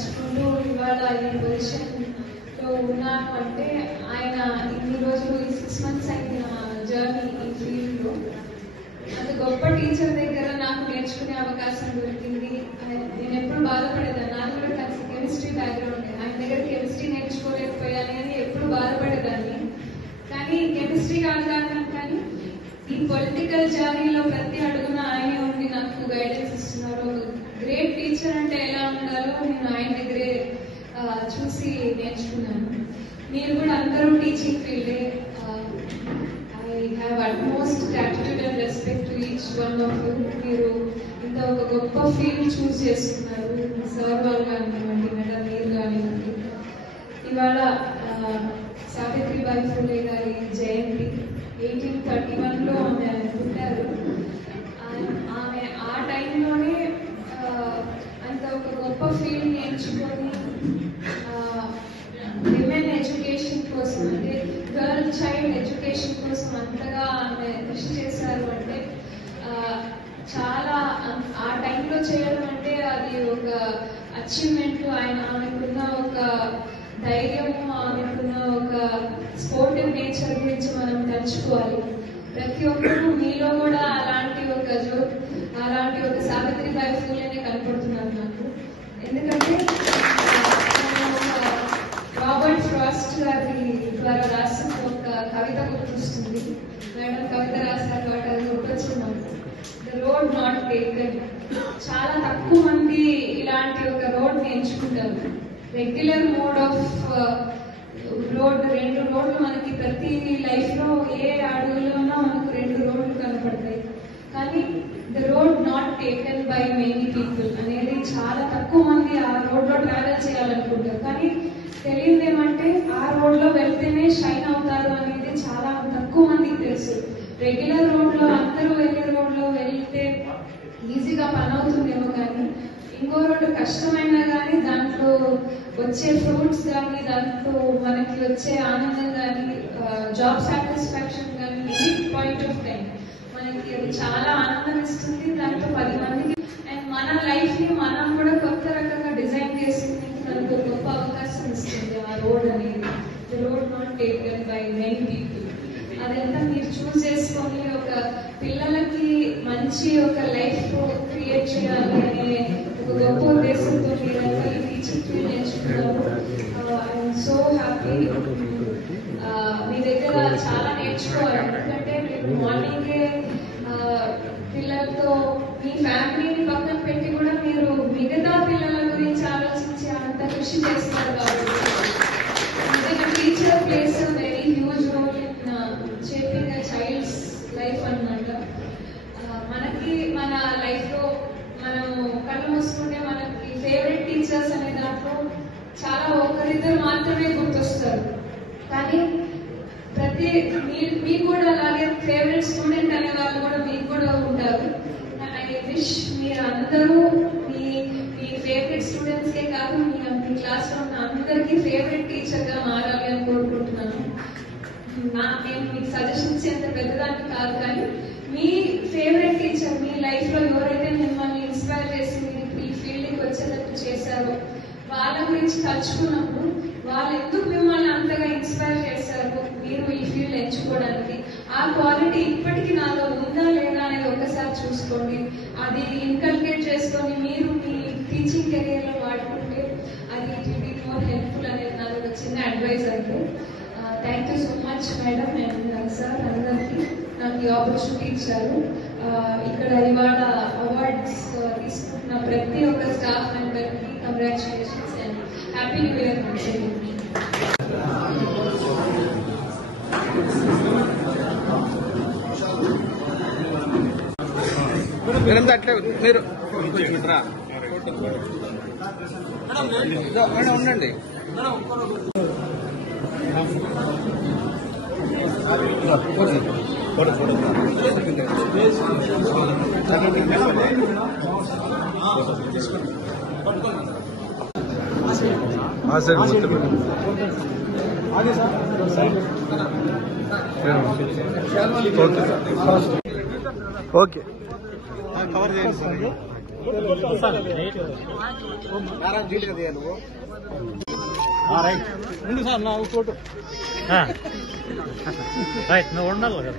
నడుచుకుంటూ ఇవాళ ఈ పొజిషన్లో ఉన్నాను అంటే ఆయన ఇన్ని రోజులు ఈ 6 months అయిన జర్నీ ఈ ఫీల్డ్లో అంత గొప్ప టీచర్ దగ్గర నాకు నేర్చుకునే అవకాశం దొరికింది. నేను ఎప్పుడు బాధపడేదాన్ని. నాకు కూడా కెమిస్ట్రీ బ్యాక్గ్రౌండ్, ఆయన దగ్గర కెమిస్ట్రీ నేర్చుకోలేకపోయాను అని ఎప్పుడు బాధపడేదాన్ని. కానీ కెమిస్ట్రీ కాదు కానీ ఈ పొలిటికల్ జర్నీలో ప్రతి అడుగున ఆయనే ఉండి నాకు గైడెన్స్ ఇస్తున్నారు. గ్రేట్ టీచర్ అంటే ఎలా ఉండాలో నేను ఆయన దగ్గరే చూసి నేర్చుకున్నాను. మీరు కూడా అందరూ teaching ఫీల్డే. I have utmost gratitude and respect to each one of you. మీరు ఇంత ఒక గొప్ప ఫీల్డ్ చూస్ చేసుకున్నారు. సార్ వాళ్ళు కానివ్వండి, మేడం మీరు కానివ్వండి. ఇవాళ సావిత్రిబాయి ఫులే గారి జయంతి 1831లో ఆమె పుట్టారు. ఆమె ఆ టైంలోనే అంత ఒక గొప్ప ఫీల్డ్ నేర్చుకొని విమెన్ ఎడ్యుకేషన్ కోసం, అంటే గర్ల్ చైల్డ్ ఎడ్యుకేషన్ కోసం అంతగా ఆమె కృషి చేశారు. అంటే చాలా ఆ టైంలో చేయడం అంటే అది ఒక అచీవ్మెంట్. ఆమెకున్న ఒక ధైర్యము, ఆమెకున్న ఒక స్పోర్టివ్ నేచర్ గురించి మనం తలుచుకోవాలి. ప్రతి ఒక్కరు మీలో కూడా అలాంటి ఒక సావిత్రిబాయి ఫూలేనే కనపడుతున్నారు నాకు. ఎందుకంటే రాబర్ట్ ఫ్రాస్ట్ గారి ద్వారా రాసిన ఒక కవిత గుర్తొస్తుంది. మేడం కవిత రాశారు కాబట్టి అది గుర్తొచ్చింది. The road not taken. చాలా తక్కువ మంది ఇలాంటి ఒక రోడ్ ఎంచుకుంటారు. రెగ్యులర్ మోడ్ ఆఫ్ రోడ్, 2 రోడ్లు మనకి ప్రతి లైఫ్ లో ఏ అడుగులోనో మనకు 2 రోడ్లు కనపడతాయి. కానీ the road not taken by many people అనేది చాలా తక్కువ మంది ఆ రోడ్ లో ట్రావెల్ చేయాలనుకుంటారు. కానీ తెలియదు ఏమంటే ఆ రోడ్ లో వెళ్తేనే షైన్ అవుతారు అనేది చాలా తక్కువ మందికి తెలుసు. రెగ్యులర్ రోడ్ లో అందరూ వెళ్ళే రోడ్ లో వెళ్తే ఈజీగా పని అవుతుందేమో, కానీ ఇంకో రోడ్డు కష్టమైనా కానీ దాంట్లో వచ్చే ఫ్రూట్స్ కానీ, దాంట్లో మనకి వచ్చే ఆనందం కానీ, జాబ్ సాటిస్ఫాక్షన్ కానీ, ఎనీ పాయింట్ ఆఫ్ టైం మనకి అది చాలా ఆనందం ఇస్తుంది. దాంతో 10 మందికి అండ్ మన లైఫ్ ని మనం కూడా కొత్త రకంగా డిజైన్ చేసుకుని మనకు గొప్ప అవకాశం ఇస్తుంది ఆ రోడ్ అనేది. The road not taken by many people. అదంతా మీరు చూస్ చేసుకొని ఒక పిల్లలకి మంచి ఒక లైఫ్ క్రియేట్ చేయాలి అనే ఒక గొప్ప ఉద్దేశంతో మీరంతా ఈ టీచింగ్ ఫీల్డ్ నేర్చుకున్నారు. I'm so happy. మీ దగ్గర చాలా నేర్చుకోవాలి. ఎందుకంటే మీరు మార్నింగే పిల్లలతో మీ ఫ్యామిలీని పక్కన పెట్టి కూడా మీరు మిగతా పిల్లల గురించి ఆలోచించి అంత కృషి చేస్తారు. కాబట్టి teacher plays very huge role in shaping a child's life అన్నమాట. మనకి మన లైఫ్ లో మనం కళ్ళు మూసుకుంటే మనకి ఫేవరెట్ టీచర్స్ అనే దాంట్లో చాలా ఒకరిద్దరు మాత్రమే గుర్తొస్తారు. కానీ మీకు కూడా అలాగే ఫేవరెట్ స్టూడెంట్ అనే వాళ్ళు కూడా మీకు కూడా ఉంటారు. ఐ విష్ మీరు అందరూ మీ ఫేవరెట్ స్టూడెంట్స్కే కాదు, మీ క్లాస్ లో ఉన్న అందరికీ ఫేవరెట్ టీచర్ గా మారాలి అని కోరుకుంటున్నాను. నేను మీకు సజెషన్ ఇచ్చేంత పెద్దదాన్ని కాదు, కానీ మీ ఫేవరెట్ టీచర్ మీ లైఫ్ లో ఎవరైతే మిమ్మల్ని ఇన్స్పైర్ చేసి మీరు ఈ ఫీల్డ్ కి వచ్చేటట్టు చేశారో వాళ్ళ గురించి తలుచుకున్నప్పుడు వాళ్ళు ఎందుకు మిమ్మల్ని అంతగా ఇన్స్పైర్ చేశారు మీరు ఈ ఫీల్డ్ ఎంచుకోవడానికి, ఆ క్వాలిటీ ఇప్పటికీ నాలో ఉందా లేదా అనేది ఒకసారి చూసుకోండి. అది ఇన్కల్కేట్ చేసుకొని మీరు మీ టీచింగ్ కెరియర్ లో వాడుకుంటే అది it will be more helpful అనేది నాది ఒక చిన్న అడ్వైజ్ అంటే. Thank you so much madam and sir అందరికీ నాకు ఈ ఆపర్చునిటీ ఇచ్చారు. ఇక్కడ ఇవాళ అవార్డ్స్ తీసుకుంటున్న ప్రతి ఒక్క స్టాఫ్ మెంబర్కి congratulations and happy new year. అట్లే మీరు ఉండండి. ఓకే కవర్ చేయండి. ఉంది సార్ నా ఫోటో రైట్ నువ్వు ఉండాలి కదా